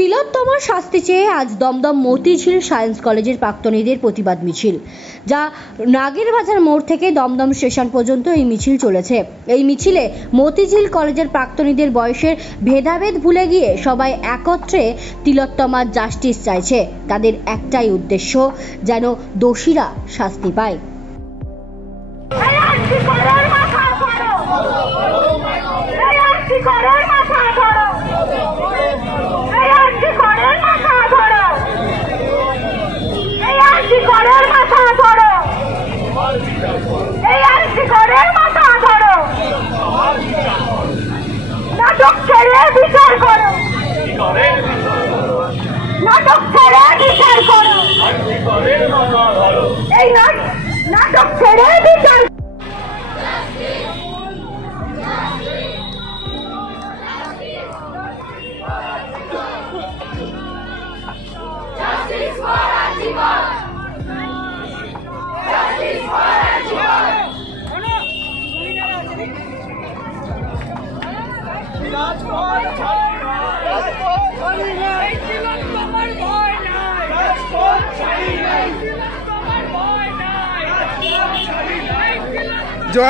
তিলোত্তমার শাস্তি চেয়ে আজ দমদম মতিঝিল সায়েন্স কলেজের প্রাক্তনীদের প্রতিবাদ মিছিল, যা নাগেরবাজার মোড় থেকে দমদম স্টেশন পর্যন্ত এই মিছিল চলেছে। এই মিছিলে মতিঝিল কলেজের প্রাক্তনীদের বয়সের ভেদাভেদ ভুলে গিয়ে সবাই একত্রে তিলোত্তমার জাস্টিস চাইছে। তাদের একটাই উদ্দেশ্য, যেন দোষীরা শাস্তি পায়। নাটক ছেড়ে বিচার করো, নাটক ছেড়ে বিচার করো, এই নাটক ছেড়ে বিচার। जो